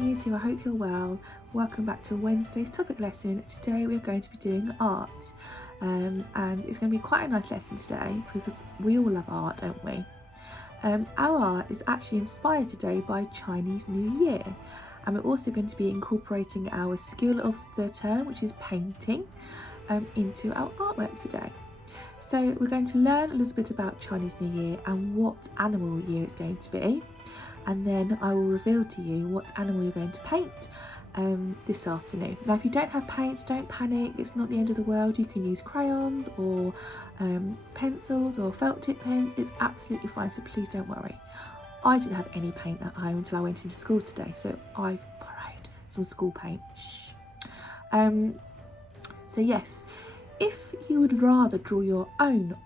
Year 2, I hope you're well. Welcome back to Wednesday's topic lesson. Today we're going to be doing art and it's going to be quite a nice lesson today because we all love art, don't we? Our art is actually inspired today by Chinese New Year, and we're also going to be incorporating our skill of the term, which is painting, into our artwork today. So we're going to learn a little bit about Chinese New Year and what animal year it's going to be, and then I will reveal to you what animal you're going to paint this afternoon. Now if you don't have paints, don't panic, it's not the end of the world. You can use crayons or pencils or felt tip pens, it's absolutely fine, so please don't worry. I didn't have any paint at home until I went into school today, so I've borrowed some school paint. Shh. So yes, if you would rather draw your own,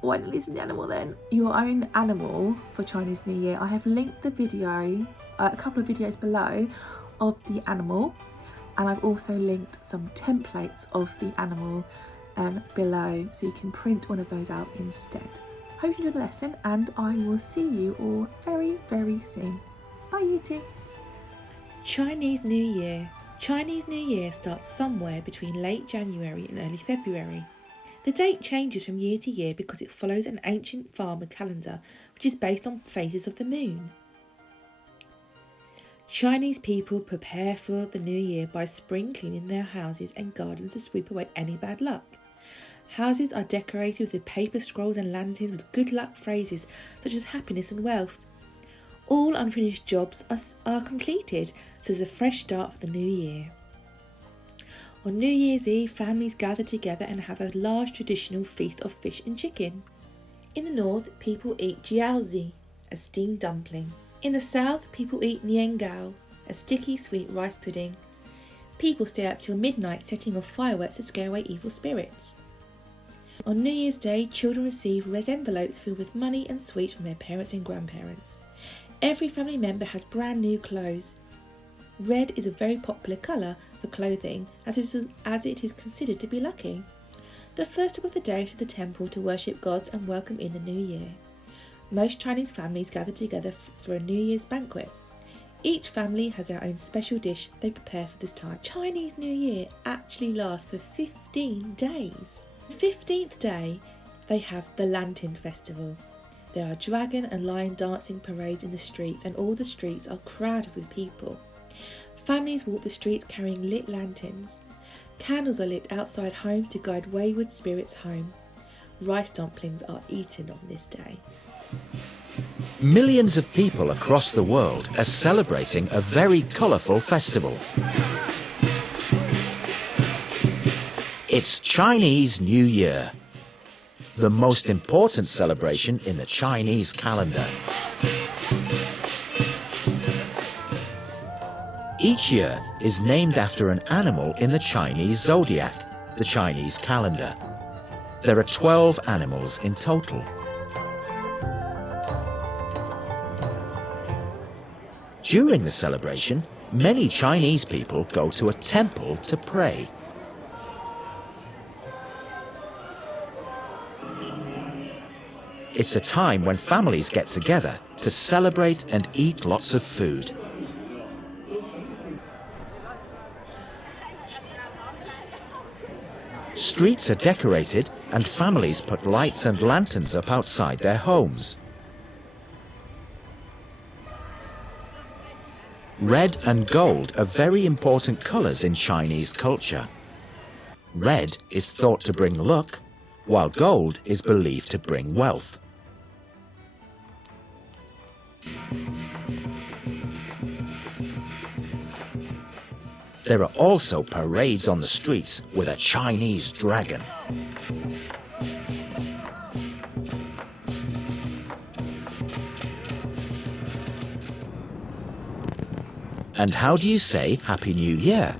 why don't listen to the animal then, your own animal for Chinese New Year, I have linked the video, a couple of videos below of the animal, and I've also linked some templates of the animal below, so you can print one of those out instead. Hope you enjoy the lesson, and I will see you all very, very soon. Bye, you two. Chinese New Year. Chinese New Year starts somewhere between late January and early February. The date changes from year to year because it follows an ancient farmer calendar, which is based on phases of the moon. Chinese people prepare for the new year by spring cleaning their houses and gardens to sweep away any bad luck. Houses are decorated with paper scrolls and lanterns with good luck phrases such as happiness and wealth. All unfinished jobs are completed, so there's a fresh start for the new year. On New Year's Eve, families gather together and have a large traditional feast of fish and chicken. In the north, people eat jiaozi, a steamed dumpling. In the south, people eat niangao, a sticky sweet rice pudding. People stay up till midnight setting off fireworks to scare away evil spirits. On New Year's Day, children receive red envelopes filled with money and sweets from their parents and grandparents. Every family member has brand new clothes. Red is a very popular colour for clothing as it is considered to be lucky. The first step of the day is to the temple to worship gods and welcome in the new year. Most Chinese families gather together for a New Year's banquet. Each family has their own special dish they prepare for this time. Chinese New Year actually lasts for 15 days. The 15th day, they have the Lantern Festival. There are dragon and lion dancing parades in the streets, and all the streets are crowded with people. Families walk the streets carrying lit lanterns. Candles are lit outside homes to guide wayward spirits home. Rice dumplings are eaten on this day. Millions of people across the world are celebrating a very colourful festival. It's Chinese New Year, the most important celebration in the Chinese calendar. Each year is named after an animal in the Chinese zodiac, the Chinese calendar. There are 12 animals in total. During the celebration, many Chinese people go to a temple to pray. It's a time when families get together to celebrate and eat lots of food. Streets are decorated and families put lights and lanterns up outside their homes. Red and gold are very important colours in Chinese culture. Red is thought to bring luck, while gold is believed to bring wealth. There are also parades on the streets with a Chinese dragon. And how do you say Happy New Year?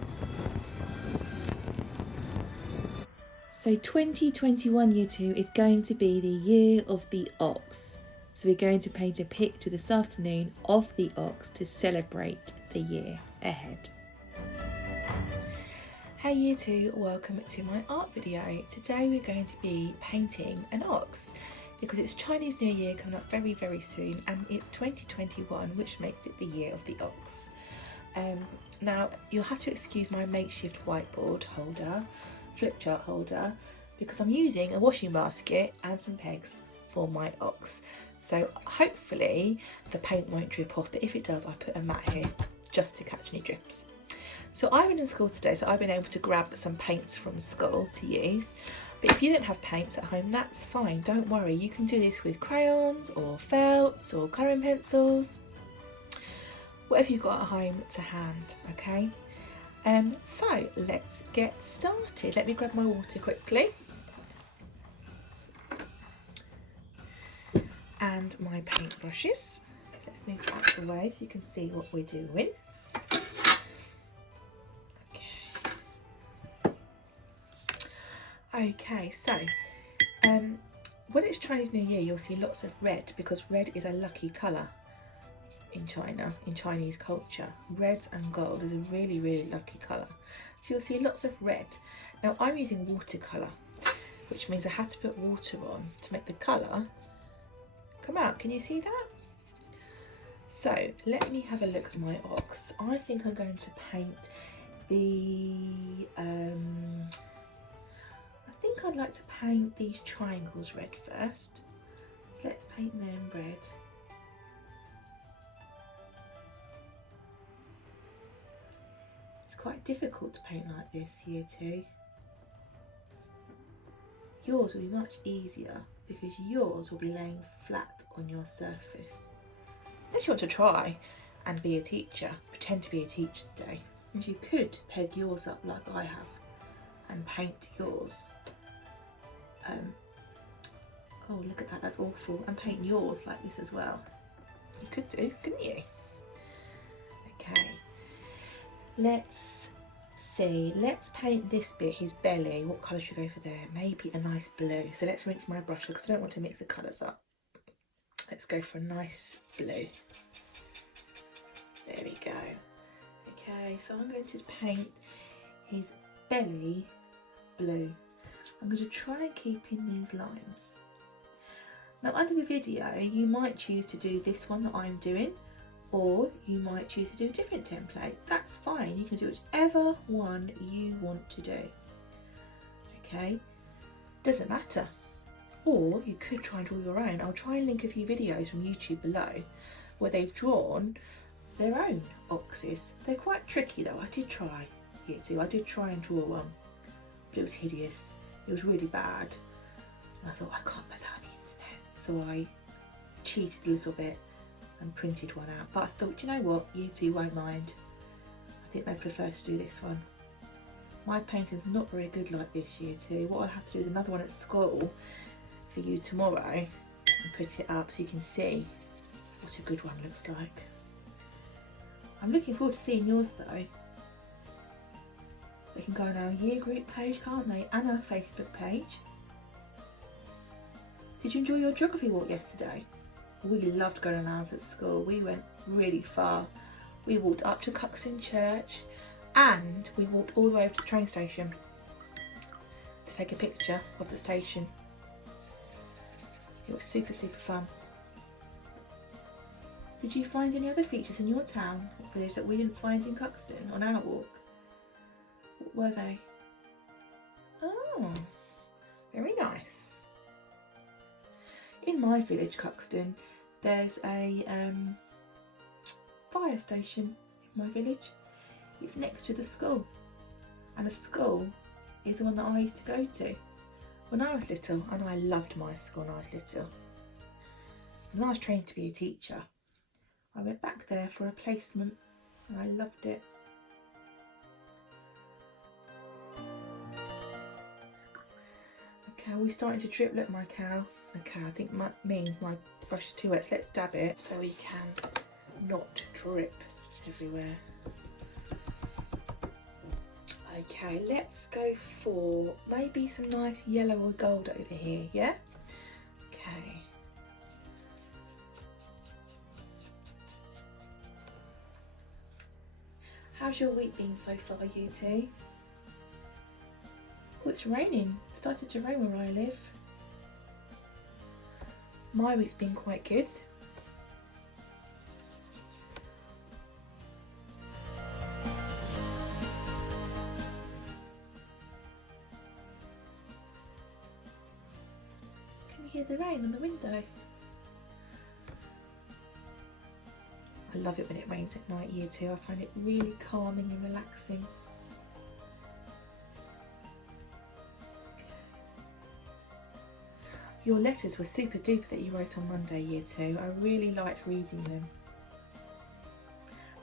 So 2021 Year 2 is going to be the year of the ox. So we're going to paint a picture this afternoon of the ox to celebrate the year ahead. Hey Year 2, welcome to my art video. Today we're going to be painting an ox because it's Chinese New Year coming up very, very soon, and it's 2021, which makes it the year of the ox. Now you'll have to excuse my makeshift whiteboard holder, flip chart holder, because I'm using a washing basket and some pegs for my ox. So hopefully the paint won't drip off, but if it does, I put a mat here just to catch any drips. So I've been in school today, so I've been able to grab some paints from school to use. But if you don't have paints at home, that's fine, don't worry. You can do this with crayons or felts or colouring pencils, whatever you've got at home to hand, okay? So let's get started. Let me grab my water quickly. And my paint brushes. Let's move out of the way so you can see what we're doing. Okay, so when it's Chinese New Year, you'll see lots of red because red is a lucky colour in China, in Chinese culture. Reds and gold is a really, really lucky colour. So you'll see lots of red. Now I'm using watercolour, which means I had to put water on to make the colour come out. Can you see that? So let me have a look at my ox. I think I'm going to paint the I think I'd like to paint these triangles red first. So let's paint them red. It's quite difficult to paint like this, year 2. Yours will be much easier because yours will be laying flat on your surface. Unless you want to try and be a teacher, pretend to be a teacher today. And you could peg yours up like I have and paint yours. Oh, look at that, that's awful. And paint yours like this as well. You could do, couldn't you? Okay, let's see. Let's paint this bit, his belly. What colour should we go for there? Maybe a nice blue. So let's rinse my brush because I don't want to mix the colours up. Let's go for a nice blue. There we go. Okay, so I'm going to paint his belly blue. I'm going to try and keep in these lines. Now under the video you might choose to do this one that I'm doing, or you might choose to do a different template. That's fine, you can do whichever one you want to do. Okay, doesn't matter. Or you could try and draw your own. I'll try and link a few videos from YouTube below where they've drawn their own oxes. They're quite tricky though. I did try here too. I did try and draw one, but it was hideous. It was really bad. And I thought, I can't put that on the internet. So I cheated a little bit and printed one out. But I thought, you know what, year 2 won't mind. I think they prefer to do this one. My painting's not very good like this, year 2. What I'll have to do is another one at school for you tomorrow and put it up so you can see what a good one looks like. I'm looking forward to seeing yours though. They can go on our year group page, can't they, and our Facebook page. Did you enjoy your geography walk yesterday? We loved going on ours at school. We went really far. We walked up to Cuxton Church and we walked all the way up to the train station to take a picture of the station. It was super, super fun. Did you find any other features in your town or village that we didn't find in Cuxton on our walk? What were they? Oh, very nice. In my village, Cuxton, there's a fire station in my village. It's next to the school, and the school is the one that I used to go to when I was little, and I loved my school when I was little. When I was trained to be a teacher, I went back there for a placement and I loved it. Okay, are we starting to drip? Look, my cow. Okay, I think that means my brush is too wet, so let's dab it so we can not drip everywhere. Okay, let's go for maybe some nice yellow or gold over here, yeah? Okay. How's your week been so far, you two? Oh, it's raining. It started to rain where I live. My week's been quite good. rain on the window. I love it when it rains at night, year 2. I find it really calming and relaxing. Your letters were super duper that you wrote on Monday, year 2. I really liked reading them.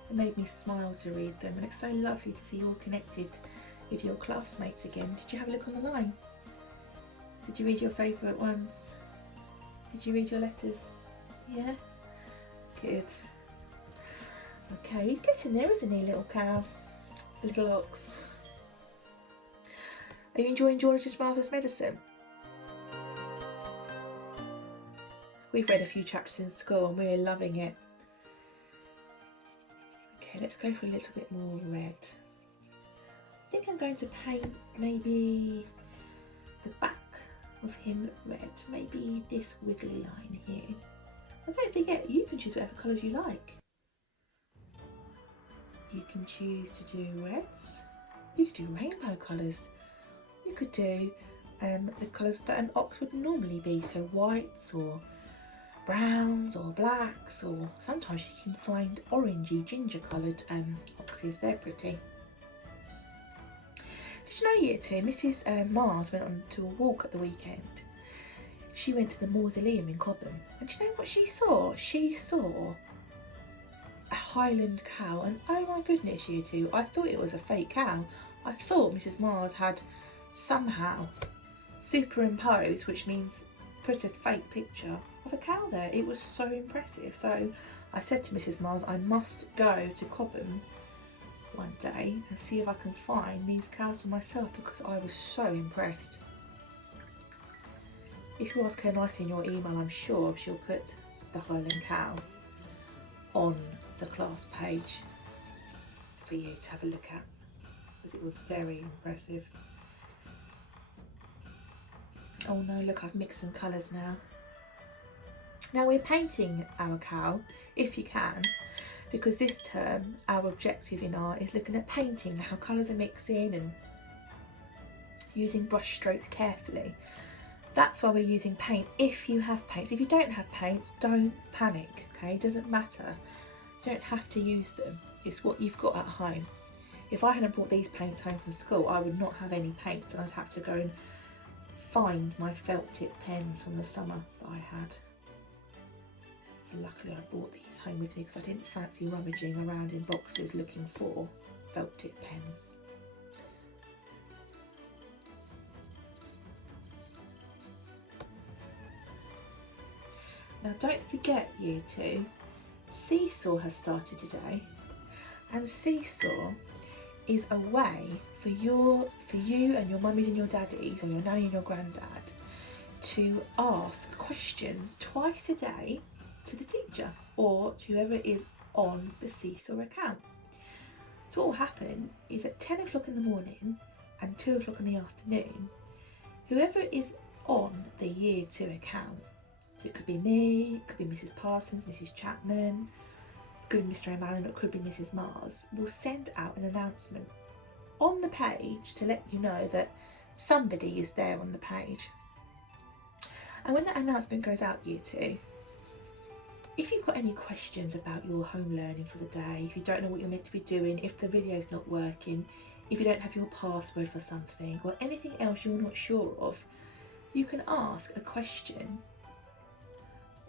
It made me smile to read them, and it's so lovely to see you all connected with your classmates again. Did you have a look on the line? Did you read your favourite ones? Did you read your letters? Yeah? Good. Okay, he's getting there, isn't he, little cow? Little ox. Are you enjoying George's Marvellous Medicine? We've read a few chapters in school and we're loving it. Okay, let's go for a little bit more red. I think I'm going to paint maybe the back of him red, maybe this wiggly line here. But don't forget, you can choose whatever colours you like. You can choose to do reds, you could do rainbow colours, you could do the colours that an ox would normally be, so whites or browns or blacks, or sometimes you can find orangey ginger coloured oxes. They're pretty. Did you know, year 2, Mrs. Mars went on to a walk at the weekend. She went to the mausoleum in Cobham, and do you know what she saw? She saw a Highland cow, and oh my goodness, year 2, I thought it was a fake cow. I thought Mrs. Mars had somehow superimposed, which means put a fake picture of a cow there. It was so impressive. So I said to Mrs. Mars, I must go to Cobham one day and see if I can find these cows for myself, because I was so impressed. If you ask her nicely in your email, I'm sure she'll put the Highland cow on the class page for you to have a look at, because it was very impressive. Oh no, look, I've mixed some colours now. Now we're painting our cow, if you can, because this term our objective in art is looking at painting, how colours are mixing and using brush strokes carefully. That's why we're using paint. If you have paints, if you don't have paints, don't panic, okay? It doesn't matter. You don't have to use them. It's what you've got at home. If I hadn't brought these paints home from school, I would not have any paints, and I'd have to go and find my felt tip pens from the summer that I had. So luckily I brought these home with me because I didn't fancy rummaging around in boxes looking for felt tip pens. Now don't forget, year 2, Seesaw has started today, and Seesaw is a way for you and your mummies and your daddies, or your nanny and your granddad, to ask questions twice a day to the teacher or to whoever is on the Seesaw account. So what will happen is at 10 o'clock in the morning and 2 o'clock in the afternoon, whoever is on the year 2 account, so it could be me, it could be Mrs. Parsons, Mrs. Chapman, it could be Mr. O'Malley, or it could be Mrs. Mars, will send out an announcement on the page to let you know that somebody is there on the page. And when that announcement goes out, year 2, if you've got any questions about your home learning for the day, if you don't know what you're meant to be doing, if the video's not working, if you don't have your password for something, or anything else you're not sure of, you can ask a question,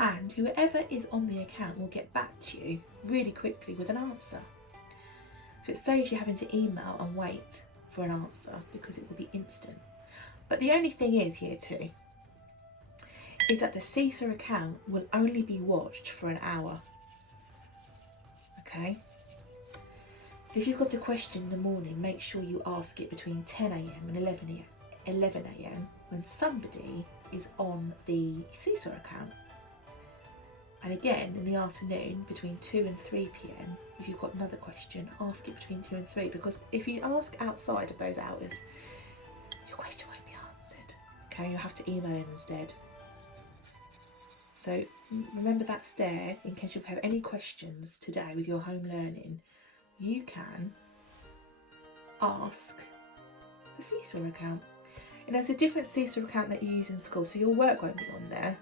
and whoever is on the account will get back to you really quickly with an answer. So it saves you having to email and wait for an answer, because it will be instant. But the only thing is, year 2, is that the Seesaw account will only be watched for an hour. Okay? So if you've got a question in the morning, make sure you ask it between 10 AM and 11 AM when somebody is on the Seesaw account. And again, in the afternoon, between 2 and 3 PM, if you've got another question, ask it between 2 and 3, because if you ask outside of those hours, your question won't be answered. Okay, you'll have to email in instead. So remember, that's there in case you have any questions today with your home learning. You can ask the Seesaw account. And there's a different Seesaw account that you use in school, so your work won't be on there.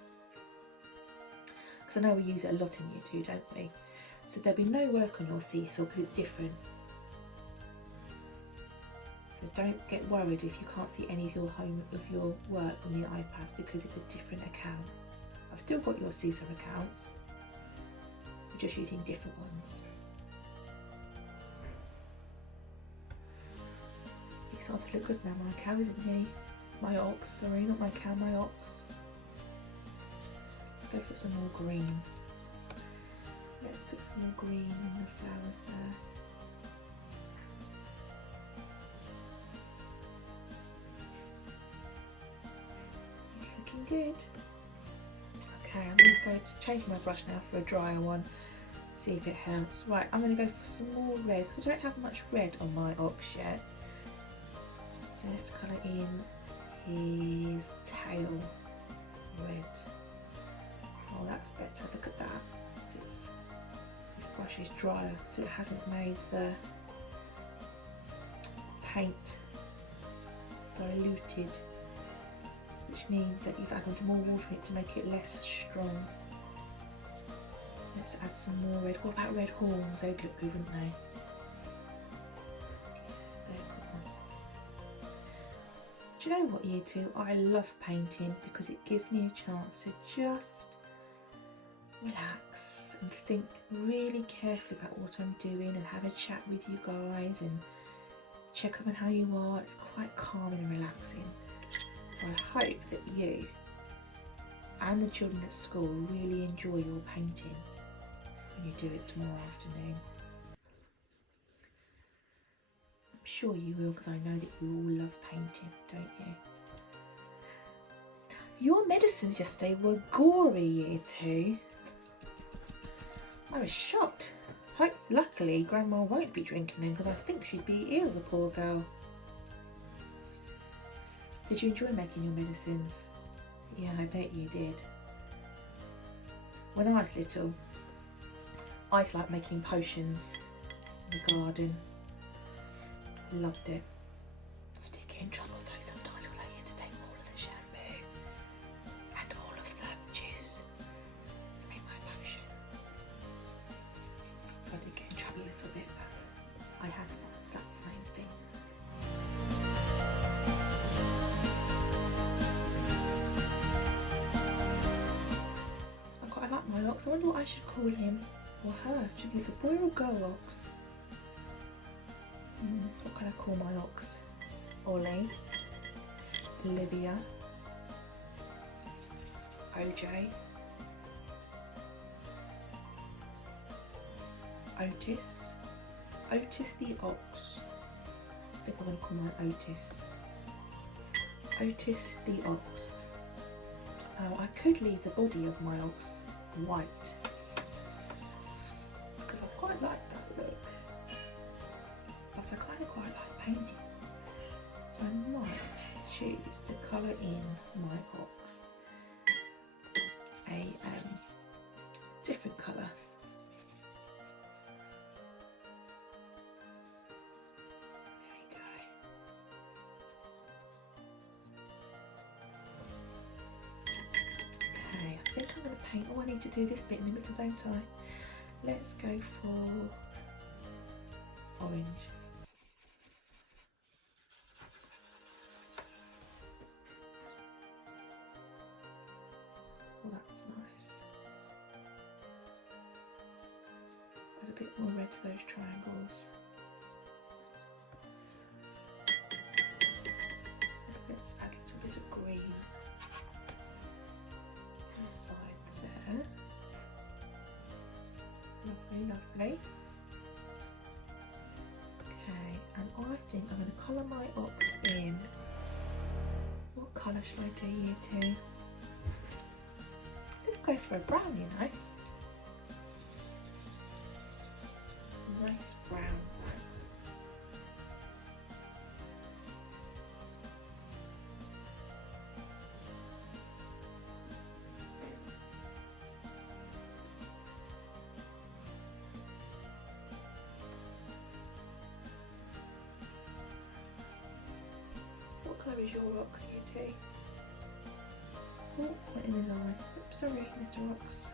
because I know we use it a lot in year 2, don't we? So there'll be no work on your seesaw because it's different. So don't get worried if you can't see any of your work on the iPads because it's a different account. I've still got your seesaw accounts, we're just using different ones. He's starting to look good now, my cow, isn't he? My ox, sorry, not my cow, my ox. Let's go for some more green. Let's put some more green in the flowers there. It's looking good. Okay, I'm going to go to change my brush now for a drier one. See if it helps. Right, I'm going to go for some more red because I don't have much red on my ox yet. So let's colour in his tail red. Oh, that's better. Look at that. This brush is drier, so it hasn't made the paint diluted, which means that you've added more water in it to make it less strong. Let's add some more red. What about red horns? They'd look good, wouldn't they? Do you know what, year 2? I love painting because it gives me a chance to just relax and think really carefully about what I'm doing and have a chat with you guys and check up on how you are. It's quite calming and relaxing. So I hope that you and the children at school really enjoy your painting when you do it tomorrow afternoon. I'm sure you will because I know that you all love painting, don't you? Your medicines yesterday were gory, year 2. I was shocked. Luckily, Grandma won't be drinking them because I think she'd be ill, the poor girl. Did you enjoy making your medicines? Yeah, I bet you did. When I was little, I used to like making potions in the garden. Loved it. I did get in trouble though sometimes because I used to take all of the shampoo and all of the juice to make my potion. So I did get in trouble a little bit, but I had fun, so that's the main thing. I quite like my ox. I wonder what I should call him or her. Should he be a boy or girl ox? What can I call my ox? Ollie, Olivia, OJ, Otis, Otis the ox. I think I'm going to call my Otis. Otis the ox. Now I could leave the body of my ox white because I quite like that look. But I kind of quite like painting, so I might choose to colour in my ox a different colour. There we go. Okay, I think I'm going to paint. Oh, I need to do this bit in the middle, don't I? Let's go for orange. Oh, that's nice. Add a bit more red to those triangles. Let's add a little bit of green inside there. Lovely, lovely. Okay, and I think I'm going to colour my ox in. What colour should I do, year 2? Go for a brown, you know. Nice brown wax. What colour is your ox, year 2? Oh, went in his eye. Oops, sorry, Mr. Ox.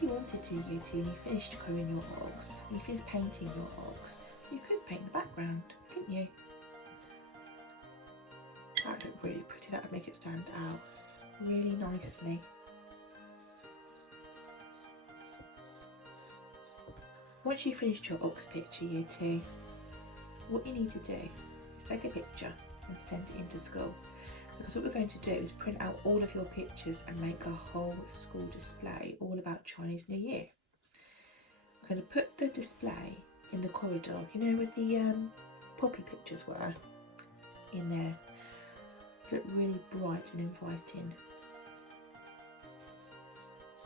if you wanted to, year 2, and you finished colouring your ox, and you finished painting your ox, you could paint the background, couldn't you? That would look really pretty, that would make it stand out really nicely. Once you've finished your ox picture, year 2, what you need to do is take a picture and send it into school, because what we're going to do is print out all of your pictures and make a whole school display all about Chinese New Year. We're going to put the display in the corridor, you know, where the poppy pictures were, in there, so it's really bright and inviting.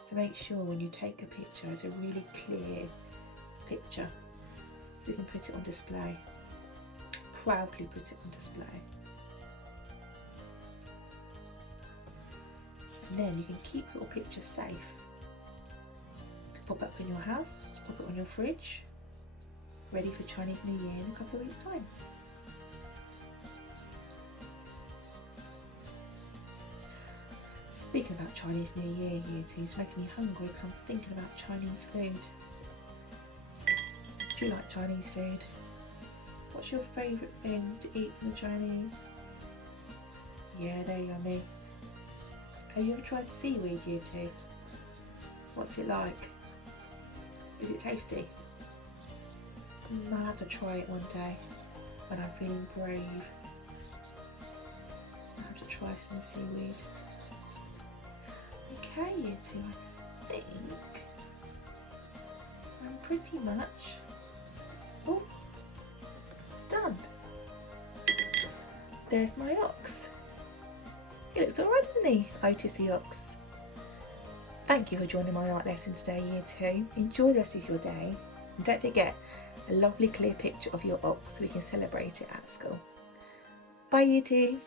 So make sure when you take a picture it's a really clear picture, so you can put it on display. Proudly put it on display. And then you can keep your pictures safe. You can pop it up in your house, pop it on your fridge, ready for Chinese New Year in a couple of weeks' time. Speaking about Chinese New Year, year 2, it's making me hungry because I'm thinking about Chinese food. Do you like Chinese food? What's your favourite thing to eat from the Chinese? Yeah, they're yummy. Have you ever tried seaweed, year 2? What's it like? Is it tasty? I'll have to try it one day when I'm feeling brave. I'll have to try some seaweed. Okay, year 2, I think I'm pretty much done. There's my ox. He looks alright, doesn't he? Otis the ox. Thank you for joining my art lesson today, year 2. Enjoy the rest of your day. And don't forget, a lovely clear picture of your ox so we can celebrate it at school. Bye, year 2.